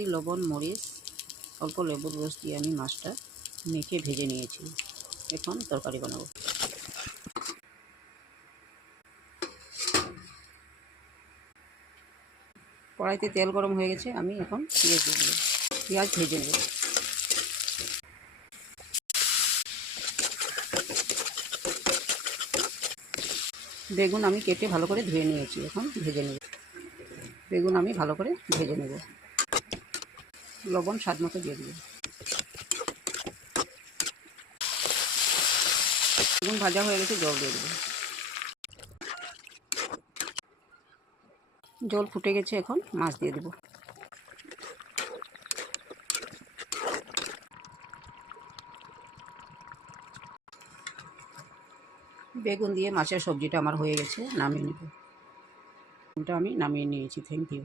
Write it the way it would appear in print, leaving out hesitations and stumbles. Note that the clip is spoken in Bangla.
হলদি, লবণ, মরিচ, অল্প লেবুর রস দিয়ে আমি মাছটা মেখে ভেজে নিয়েছি। এখন তরকারি বানাবো। কড়াইতে তেল গরম হয়ে গেছে, আমি এখন পেঁয়াজ দিয়ে দেবো। পেঁয়াজ ভেজে নেব। বেগুন আমি কেটে ভালো করে ধুয়ে নিয়েছি, এখন ভেজে নেব। বেগুন আমি ভালো করে ভেজে নেব। লবণ স্বাদ মতো দিয়ে দেব। বেগুন ভাজা হয়ে গেছে, জল দিয়ে দেবো। জল ফুটে গেছে, এখন মাছ দিয়ে দেব। বেগুন দিয়ে মাছের সবজিটা আমার হয়ে গেছে, নামিয়ে নেব। এটা আমি নামিয়ে নিয়েছি। Thank you.